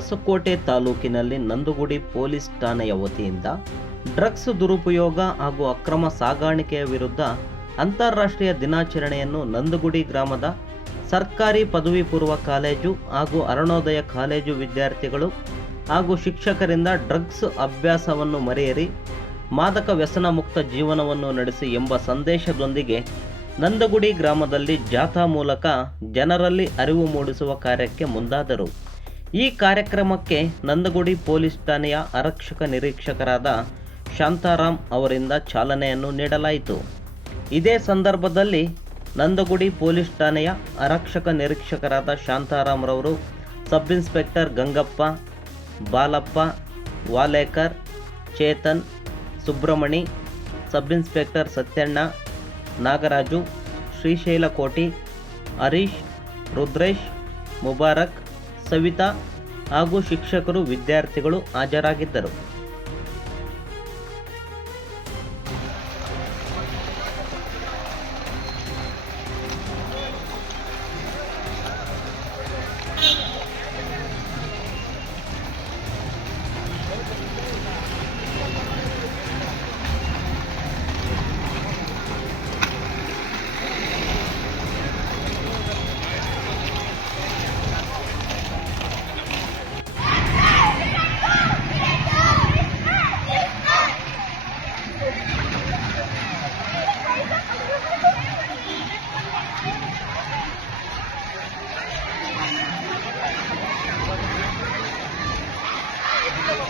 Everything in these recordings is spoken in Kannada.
ಬಾಗಲಕೋಟೆ ತಾಲೂಕಿನಲ್ಲಿ ನಂದುಗುಡಿ ಪೊಲೀಸ್ ಠಾಣೆಯ ವತಿಯಿಂದ ಡ್ರಗ್ಸ್ ದುರುಪಯೋಗ ಹಾಗೂ ಅಕ್ರಮ ಸಾಗಾಣಿಕೆಯ ವಿರುದ್ಧ ಅಂತಾರಾಷ್ಟ್ರೀಯ ದಿನಾಚರಣೆಯನ್ನು ನಂದುಗುಡಿ ಗ್ರಾಮದ ಸರ್ಕಾರಿ ಪದವಿ ಪೂರ್ವ ಕಾಲೇಜು ಹಾಗೂ ಅರುಣೋದಯ ಕಾಲೇಜು ವಿದ್ಯಾರ್ಥಿಗಳು ಹಾಗೂ ಶಿಕ್ಷಕರಿಂದ ಡ್ರಗ್ಸ್ ಅಭ್ಯಾಸವನ್ನು ಮರೆಯರಿ, ಮಾದಕ ವ್ಯಸನ ಮುಕ್ತ ಜೀವನವನ್ನು ನಡೆಸಿ ಎಂಬ ಸಂದೇಶದೊಂದಿಗೆ ನಂದಗುಡಿ ಗ್ರಾಮದಲ್ಲಿ ಜಾಥಾ ಮೂಲಕ ಜನರಲ್ಲಿ ಅರಿವು ಮೂಡಿಸುವ ಕಾರ್ಯಕ್ಕೆ ಮುಂದಾದರು. ಈ ಕಾರ್ಯಕ್ರಮಕ್ಕೆ ನಂದಗುಡಿ ಪೊಲೀಸ್ ಠಾಣೆಯ ಆರಕ್ಷಕ ನಿರೀಕ್ಷಕರಾದ ಶಾಂತಾರಾಮ್ ಅವರಿಂದ ಚಾಲನೆಯನ್ನು ನೀಡಲಾಯಿತು. ಇದೇ ಸಂದರ್ಭದಲ್ಲಿ ನಂದಗುಡಿ ಪೊಲೀಸ್ ಠಾಣೆಯ ಆರಕ್ಷಕ ನಿರೀಕ್ಷಕರಾದ ಶಾಂತಾರಾಮ್ರವರು sub inspector Gangappa, Balappa, Walekar, Chetan Subramani sub inspector Sathyanna, Nagaraju, Srishailakoti, Harish, Rudresh, Mubarak Savita ಹಾಗೂ ಶಿಕ್ಷಕರು ವಿದ್ಯಾರ್ಥಿಗಳು ಹಾಜರಾಗಿದ್ದರು.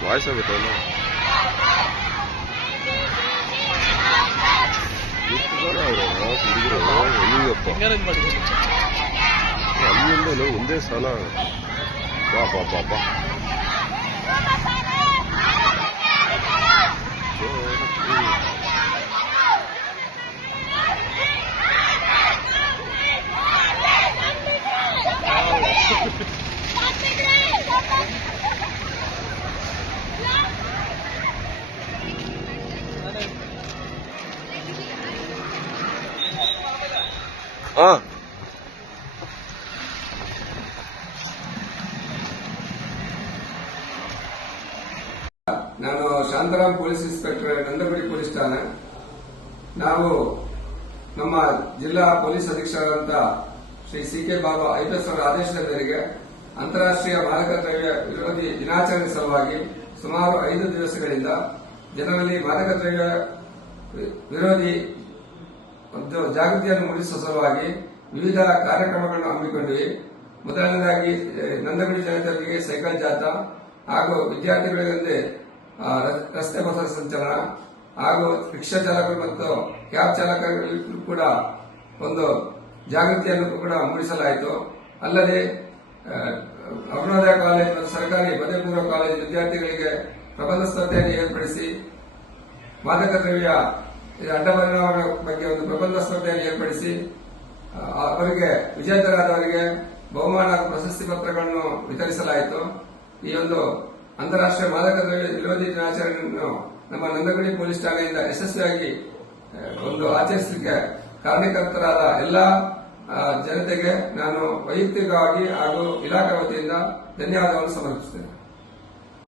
ವಾಯ್ಸ್ ಆಗುತ್ತಲ್ಲ ಎಷ್ಟು ಜನ ಅವರು ಹುಡುಗರು ಅಯ್ಯಪ್ಪ ಅಲ್ಲಿಂದ ಇಲ್ಲ, ಒಂದೇ ಸಲ ಬಾ ಬಾ ಬಾ ಬಾ ಹಾ. ನಾನು Shantaram police inspector Nandagudi police ಠಾಣೆ. ನಾವು ನಮ್ಮ ಜಿಲ್ಲಾ police ಅಧೀಕ್ಷಕರಾದಂತ Shri C K Babu IPS ಅವರ ಆದೇಶದ ಮೇರೆಗೆ ಅಂತಾರಾಷ್ಟೀಯ ಮಾದಕ ದ್ರವ್ಯ ವಿರೋಧಿ ದಿನಾಚರಣೆ ಸಲುವಾಗಿ ಸುಮಾರು ಐದು ದಿವಸಗಳಿಂದ ಜನರಲ್ಲಿ ಮಾದಕ ದ್ರವ್ಯ ವಿರೋಧಿ ಒಂದು ಜಾಗೃತಿಯನ್ನು ಮೂಡಿಸುವ ಸಲುವಾಗಿ ವಿವಿಧ ಕಾರ್ಯಕ್ರಮಗಳನ್ನು ಹಮ್ಮಿಕೊಂಡಿವೆ. ಮೊದಲನೇದಾಗಿ ನಂದಗುಡಿ ಜನತೆಯವರಿಗೆ ಸೈಕಲ್ ಜಾಥಾ ಹಾಗೂ ವಿದ್ಯಾರ್ಥಿಗಳಿಗೆ ರಸ್ತೆ ಬಸ ಸಂಚಲನ ಹಾಗೂ ರಿಕ್ಷಾ ಚಾಲಕರು ಮತ್ತು ಕ್ಯಾಬ್ ಚಾಲಕರಿಗೂ ಕೂಡ ಒಂದು ಜಾಗೃತಿಯನ್ನು ಕೂಡ ಮೂಡಿಸಲಾಯಿತು. ಅಲ್ಲದೆ ಅರುಣೋದಯ ಕಾಲೇಜ್ ಮತ್ತು ಸರ್ಕಾರಿ ಪದವಿಪೂರ್ವ ಕಾಲೇಜು ವಿದ್ಯಾರ್ಥಿಗಳಿಗೆ ಪ್ರಬಂಧ ಸ್ಪರ್ಧೆಯನ್ನು ಏರ್ಪಡಿಸಿ, ಮಾದಕ ದ್ರವ್ಯ ಅಡ್ಡಪರಿಣಾಮಗಳ ಬಗ್ಗೆ ಒಂದು ಪ್ರಬಂಧ ಸ್ಪರ್ಧೆಯನ್ನು ಏರ್ಪಡಿಸಿ ಅವರಿಗೆ ವಿಜೇತರಾದವರಿಗೆ ಬಹುಮಾನ ಪ್ರಶಸ್ತಿ ಪತ್ರಗಳನ್ನು ವಿತರಿಸಲಾಯಿತು. ಈ ಒಂದು ಅಂತಾರಾಷ್ಟ್ರೀಯ ಮಾದಕ ದ್ರವ್ಯ ವಿರೋಧಿ ದಿನಾಚರಣೆಯನ್ನು ನಮ್ಮ ನಂದಗುಡಿ ಪೊಲೀಸ್ ಠಾಣೆಯಿಂದ ಯಶಸ್ವಿಯಾಗಿ ಒಂದು ಆಚರಿಸಲಿಕ್ಕೆ ಕಾರಣಕರ್ತರಾದ ಎಲ್ಲ ಜನತೆಗೆ ನಾನು ವೈಯಕ್ತಿಕವಾಗಿ ಹಾಗೂ ಇಲಾಖೆ ವತಿಯಿಂದ ಧನ್ಯವಾದವನ್ನು ಸಮರ್ಪಿಸುತ್ತೇನೆ.